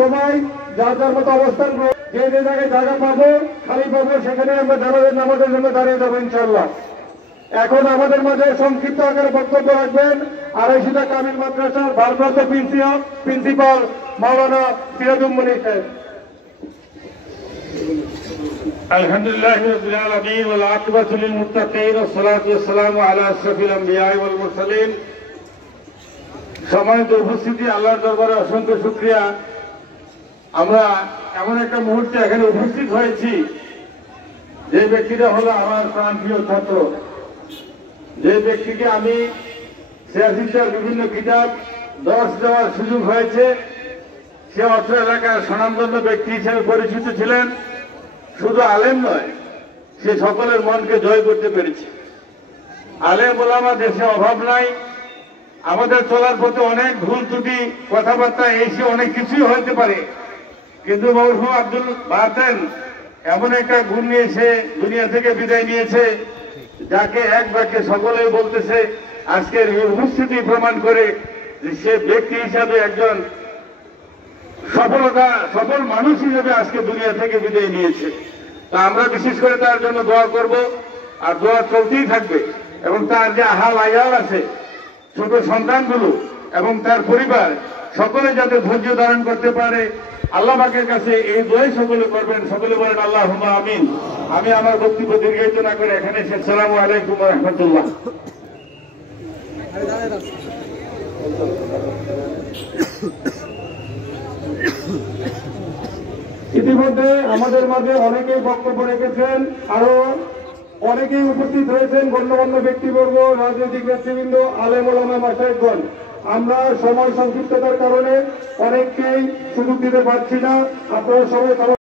সবাই যার যার মতো অবস্থান যে যে জায়গায় জায়গা পাবো খালি পাবো সেখানে আমরা জানাবেন নামাজের জন্য দাঁড়িয়ে যাবো ইনশাল্লাহ। এখন আমাদের মাঝে সংক্ষিপ্ত আকারে বক্তব্য রাখবেন আড়াইশিটা কামিল মাদ্রাসার ভারপ্রাপ্ত প্রিন্সিপাল মাওলানা সিরাজুল সাহেব। আলহামদুলিল্লাহি রাব্বিল আলামিন ওয়াল আকিবাতু লিল মুত্তাকিন ওয়াস সালাতু ওয়াস সালামু আলা আশরাফিল আমবিয়া ওয়াল মুরসালিন। সম্মানিত উপস্থিতি, আল্লাহর দরবারে অসংখ্য শুকরিয়া। আমরা এমন একটা মুহূর্তে এখানে উপস্থিত হয়েছি যে ব্যক্তিটা হলো আমার প্রাণপ্রিয় ছাত্র, যে ব্যক্তিকে আমি সিয়াসিটার বিভিন্ন কিতাব দর্শ দেওয়ার সুযোগ হয়েছে। সে অত্র এলাকার স্বনামধন্য ব্যক্তি হিসেবে পরিচিত ছিলেন। শুধু আলেম নয়, সে সকলের মনকে জয় করতে পেরেছে। আলেম ওলামা দেশে অভাব নাই। আমাদের চলার পথে অনেক ভুল ত্রুটি কথাবার্তা এসে অনেক কিছুই হতে পারে, কিন্তু মরহুম আব্দুল বাতেন এমন একটা গুণ নিয়ে সে দুনিয়া থেকে বিদায় নিয়েছে, যাকে এক বাক্যে সকলেই বলতেছে। আজকের এই উপস্থিতি প্রমাণ করে যে সে ব্যক্তি হিসাবে একজন সফল মানুষ হিসেবে আজকে দুনিয়া থেকে বিদায় নিয়েছে। তা আমরা বিশেষ করে তার জন্য দোয়া করব, আর দোয়া চলতেই থাকবে। এবং তার যে আহাল আয়াল আছে, ছোট সন্তানগুলো এবং তার পরিবার, সকলে যাতে ধৈর্য ধারণ করতে পারে, আল্লাহ পাকের কাছে এই দোয়াই সকলে করবেন। সকলে বলেন আল্লাহুম্মা আমিন। আমি আমার বক্তব্য দীর্ঘায়িত না করে এখানে শেষ। আসসালামু আলাইকুম ওয়া রাহমাতুল্লাহ। ইতিমধ্যে আমাদের মাঝে অনেকেই বক্তব্য রেখেছেন, আরো অনেকেই উপস্থিত হয়েছেন, গণ্যমান্য ব্যক্তিবর্গ, রাজনৈতিক নেতৃবৃন্দ, আলেম ওলামা মাশায়েখগণ। আমরা সময় সংক্ষিপ্ততার কারণে অনেককেই সুযোগ দিতে পারছি না। আপনারা সবাই